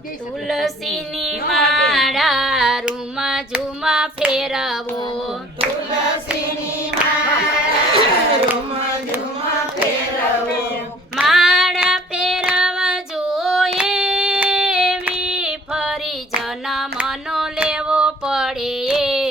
તુલસીની માળા રૂમા ઝુમા ફેરવો. માળા ફેરવા જોઈએ એવી ફરી જન્મનો લેવો પડે.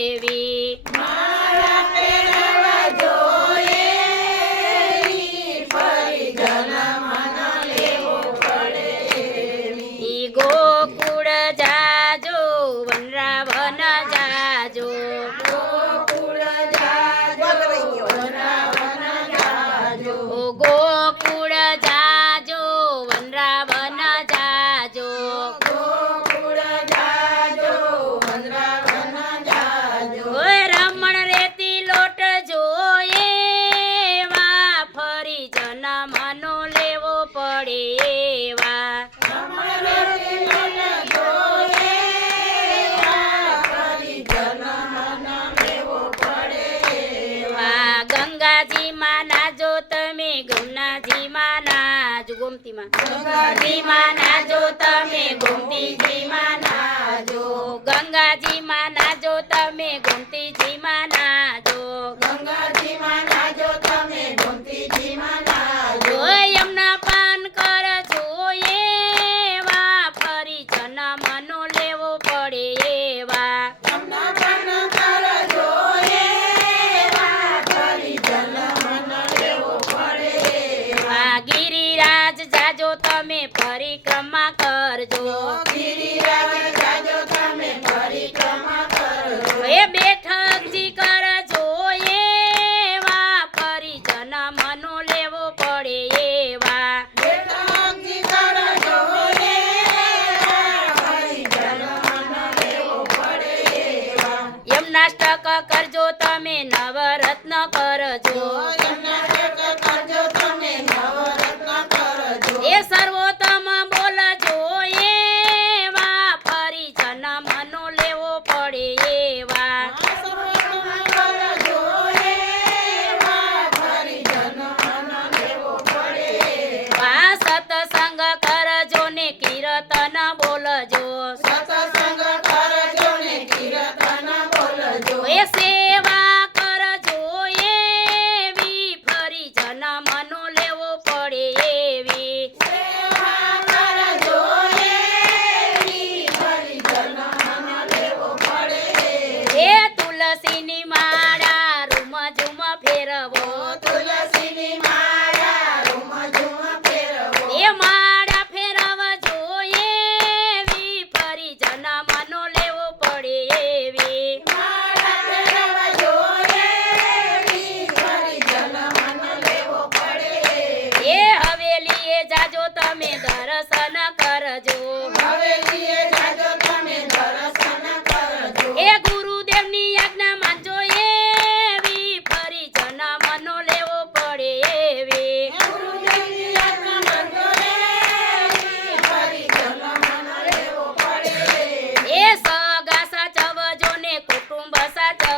Lord. નાજો ગોમતીમાં ગંગાજીમાં નાજો તમે ગોમતીજીમાં નાજો. ગંગાજીમાં નાજો તમે ગોમતીજીમાં નાજો. જોય પાન કર જોઈએ એવા. ફરી જન્મનો લેવો પડે એવા. આ ગિરિરાજ જાજો તમે પરિક્રમા કરજો. એ બેઠકજી કરજો એવા, પરિજન મનો લેવો પડે એવા. યમનાષ્ટક કરજો તમે, નવરત્ન કરજો. એ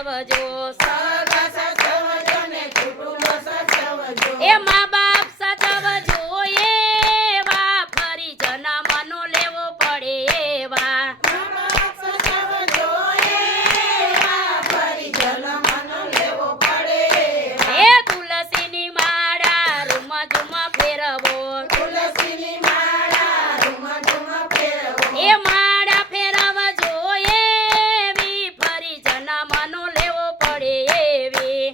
સાચવજો એ મા બાપ સાચવજો એવા ફરી જન્મનો લેવો પડે એવા એ તુલસીની માળા રૂમ ઝુમ ફેરવો એ માળા ફેરવા જોઈએ એવી ફરી જન્મનો લેવો પડે એવી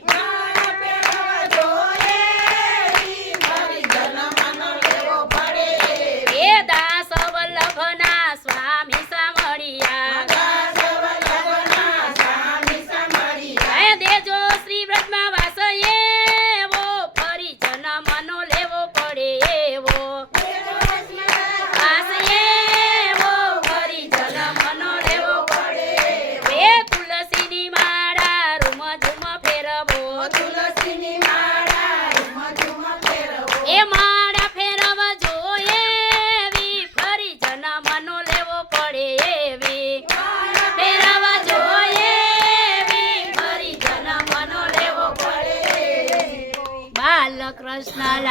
એ દાસ વલ્લભના સ્વામી સામળિયા હે દેજો શ્રી વ્રતમાં વાસ એવો ફરી જન્મનો લેવો પડે એવો વાસ એવો ફરી જન્મનો લેવો પડે એ તુલસીની માળા રૂમ ઝુમ ફેરવો એ માળા ફેરવા જોઈએ ફરી જન્મનો લેવો પડે એવી. ફેરવા જોઈએ એવી, ફરી લેવો પડે બાલકૃષ્ણ